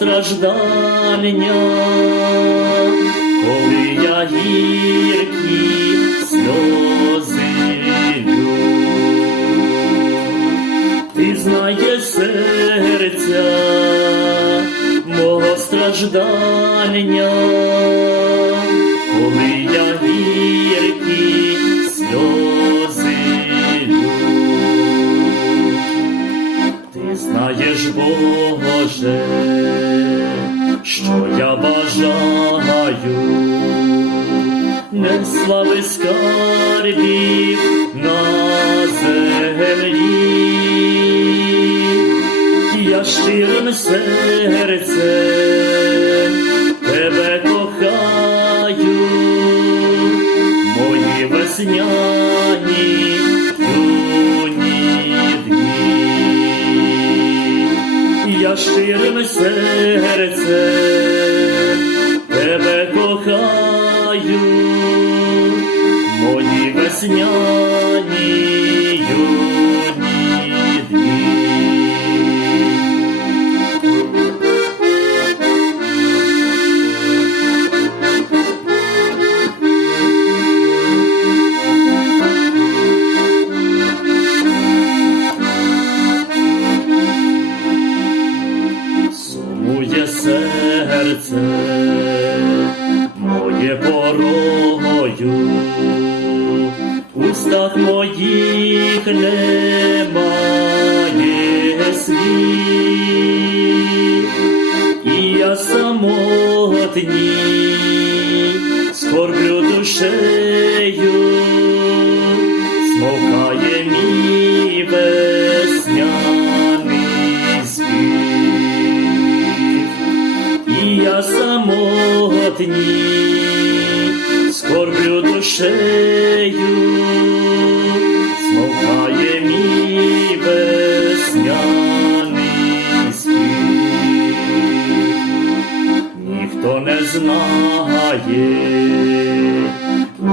страждання, коли я гіркі сльози лью. Ти знаєш серця мого страждання, коли я знаєш, Боже, що я бажаю, не слави скарбів на землі, я щирим серцем тебе кохаю, мої весняні Я серце, тебе кохаю, мої весняні в устах моїх немає слів, і я самотній скорблю душею, смокає знає,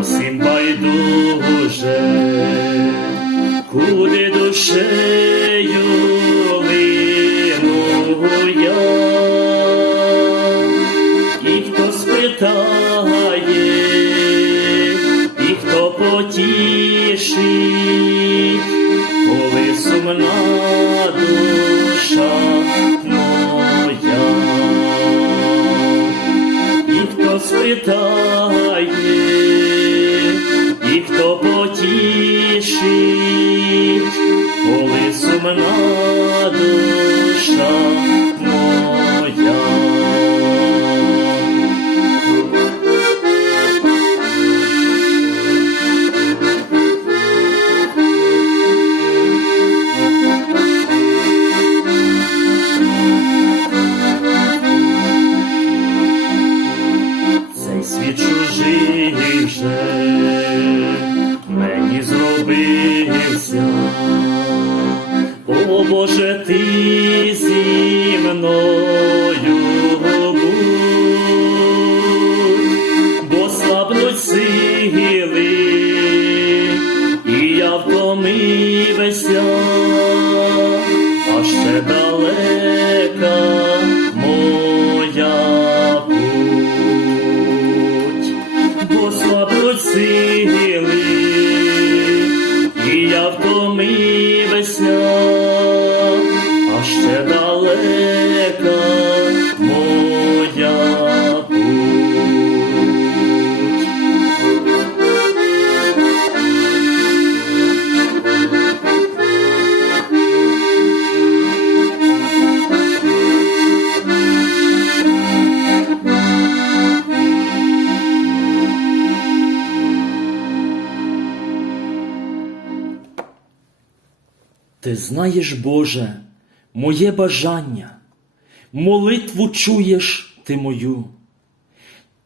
усім байдуже, куди душею So. Ти знаєш, Боже, моє бажання, молитву чуєш ти мою.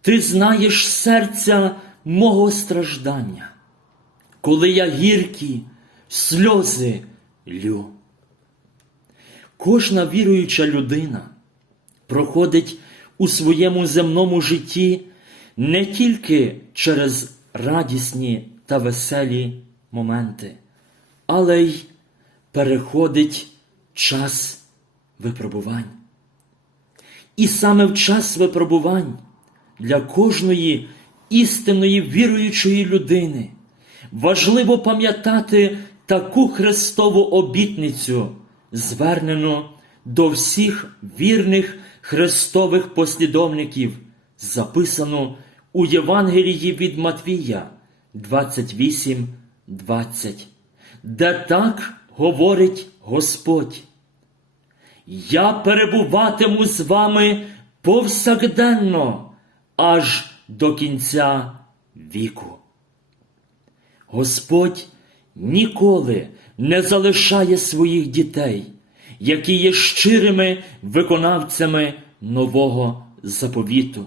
Ти знаєш серця мого страждання, коли я гіркі сльози лю. Кожна віруюча людина проходить у своєму земному житті не тільки через радісні та веселі моменти, але й переходить час випробувань. І саме в час випробувань для кожної істинної віруючої людини важливо пам'ятати таку Христову обітницю, звернену до всіх вірних Христових послідовників, записану у Євангелії від Матвія 28, 20, де так говорить Господь. Я перебуватиму з вами повсякденно аж до кінця віку. Господь ніколи не залишає своїх дітей, які є щирими виконавцями нового заповіту.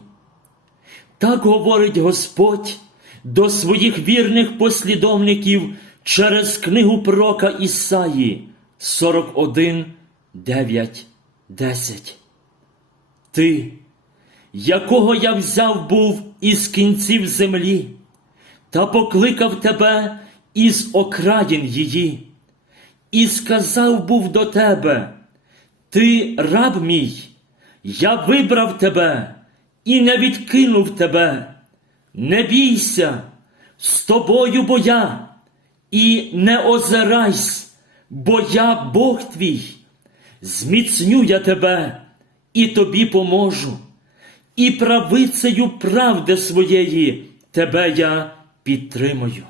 Так говорить Господь до своїх вірних послідовників через книгу пророка Ісаї 41, 9, 10. Ти, якого я взяв був із кінців землі, та покликав тебе із окраїн її, і сказав був до тебе, ти раб мій, я вибрав тебе і не відкинув тебе. Не бійся, з тобою бо я, і не озирайсь, бо я Бог твій, зміцню я тебе і тобі поможу, і правицею правди своєї тебе я підтримую.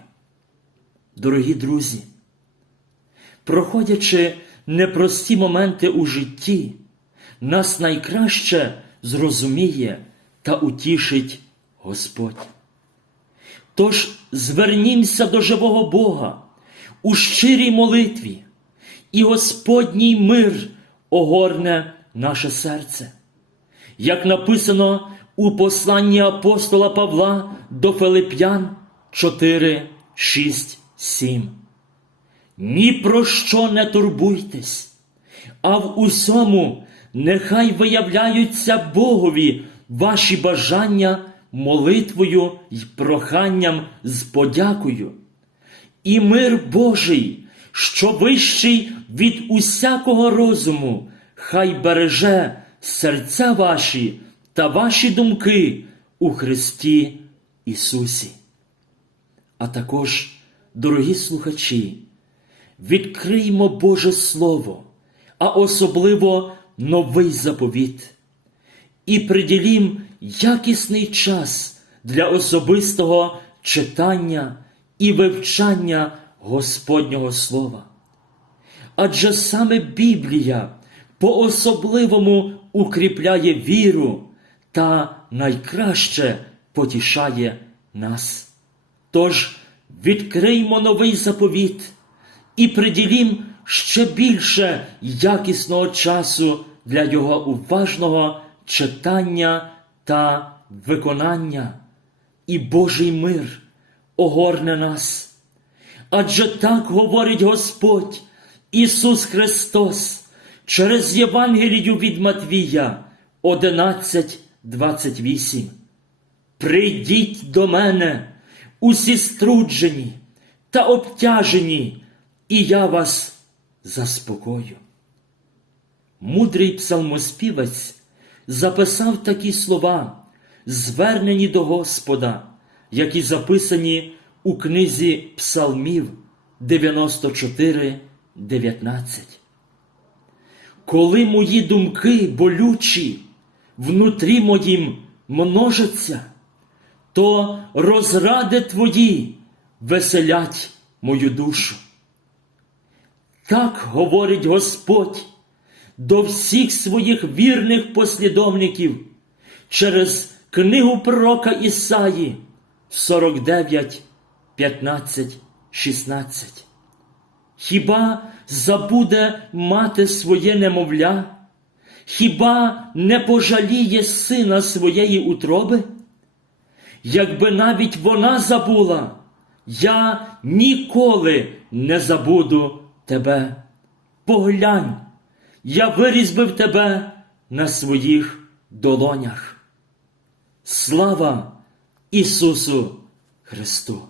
Дорогі друзі, проходячи непрості моменти у житті, нас найкраще зрозуміє та утішить Господь. Тож звернімося до живого Бога у щирій молитві, і Господній мир огорне наше серце. Як написано у посланні апостола Павла до Филип'ян 4, 6, 7. Ні про що не турбуйтесь, а в усьому нехай виявляються Богові ваші бажання молитвою й проханням з подякою. І мир Божий, що вищий від усякого розуму, хай береже серця ваші та ваші думки у Христі Ісусі. А також, дорогі слухачі, відкриймо Боже Слово, а особливо новий заповіт, і приділім якісний час для особистого читання і вивчання Господнього Слова. Адже саме Біблія по-особливому укріпляє віру та найкраще потішає нас. Тож відкриймо новий заповіт і приділім ще більше якісного часу для його уважного читання та виконання, і Божий мир огорне нас. Адже так говорить Господь Ісус Христос через Євангелію від Матвія 11.28. Прийдіть до мене, усі струджені та обтяжені, і я вас заспокою. Мудрий псалмоспівець записав такі слова, звернені до Господа, які записані у книзі Псалмів 94, 19. Коли мої думки болючі внутрі моїм множаться, то розради твої веселять мою душу. Так говорить Господь до всіх своїх вірних послідовників через книгу пророка Ісаї 49, 15, 16. Хіба забуде мати своє немовля? Хіба не пожаліє сина своєї утроби? Якби навіть вона забула, я ніколи не забуду тебе. Поглянь, я вирізбив тебе на своїх долонях. Слава Ісусу Христу!